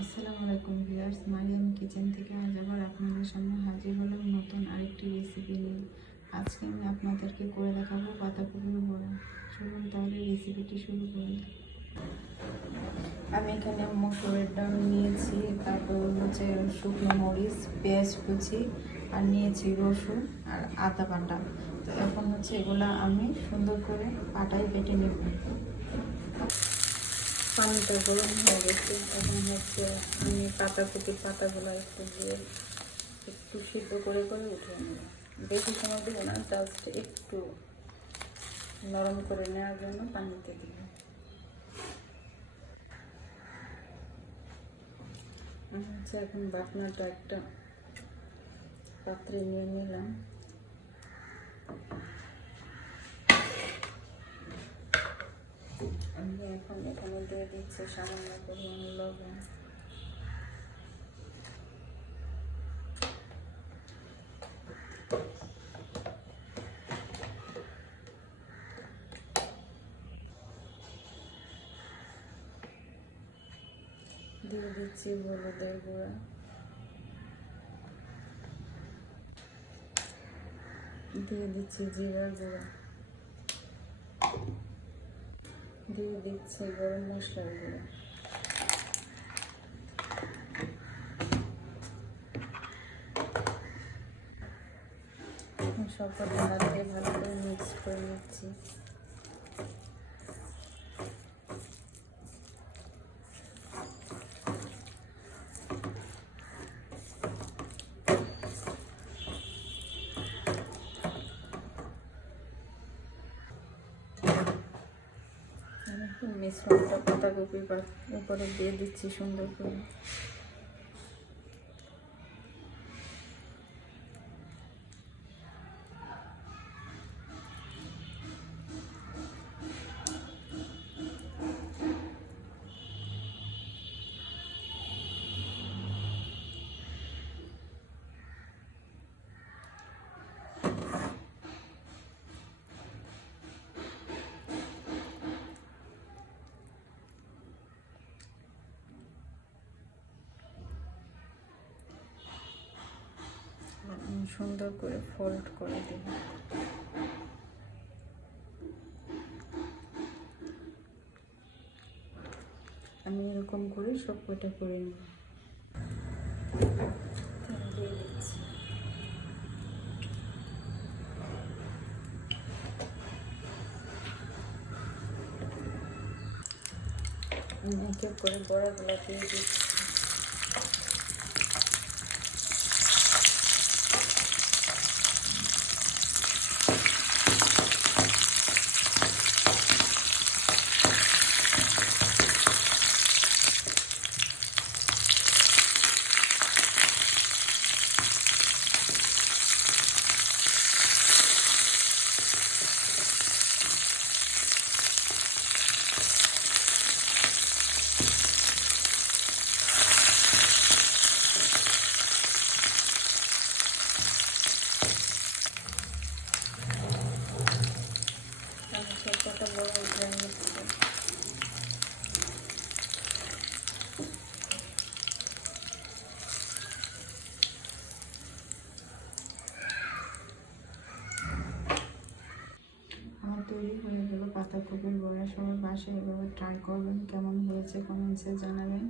আসসালামু আলাইকুম viewers, Mariam kitchen থেকে আজ আবার আপনাদের সামনে হাজির হলাম নতুন আরেকটি রেসিপি নিয়ে। আজকে আমি আপনাদেরকে করে দেখাবো বাঁধাকপির বড়া। চলুন তাহলে রেসিপিটি শুরু করি। আমি এখানে মসুরের ডাল নিয়েছি, তারপর হচ্ছে শুকনো মরিচ, পেঁয়াজ কুচি, আর নিয়েছি রসুন আর আদা বাটা। তো এখন হচ্ছে এগুলা আমি সুন্দর করে পাটায় বেটে নেব। পানিটা গরম হয়ে গেছে, এখন হচ্ছে আমি পাতাকপির পাতাগুলো একটু সিদ্ধ করে উঠে নেব। বেশি সময় দেবো না, জাস্ট একটু নরম করে নেওয়ার জন্য পানিতে দিব। আমি হচ্ছে এখন বাটনাটা একটা পাত্রে নিয়ে নিলাম। আমি এখন এখানে দিয়ে দিচ্ছি সামান্য পরিমাণ লবণ, দিয়ে দিচ্ছি হলুদের গুঁড়া, দিয়ে দিচ্ছি জিরার গুঁড়া, দিয়ে দিচ্ছি গরম মশলার গুঁড়া। সবকটা হাত দিয়ে ভালো করে মিক্স করে নিচ্ছি। মিশ্রণটা পাতাকপির উপরে দিয়ে দিচ্ছি সুন্দর করে। সুন্দর করে ফোল্ড করে দেব। আমি এরকম করে সব কটা করে নেব। দিয়ে দিচ্ছি। এক এক করে বড়াগুলো দিয়ে দিচ্ছি। সবকটা বড়া উঠে নিচ্ছি। আমার তৈরি হয়ে গেল পাতাকপির বড়া। সবার বাসায় এভাবে ট্রাই করবেন, কেমন হয়েছে কমেন্টসে জানাবেন।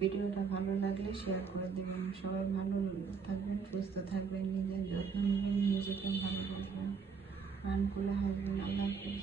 ভিডিওটা ভালো লাগলে শেয়ার করে দেবেন। সবাই ভালো থাকবেন, সুস্থ থাকবেন, নিজের যত্ন নেবেন, নিজেকে ভালো রাখবেন। আল্লাহ হাফেজ।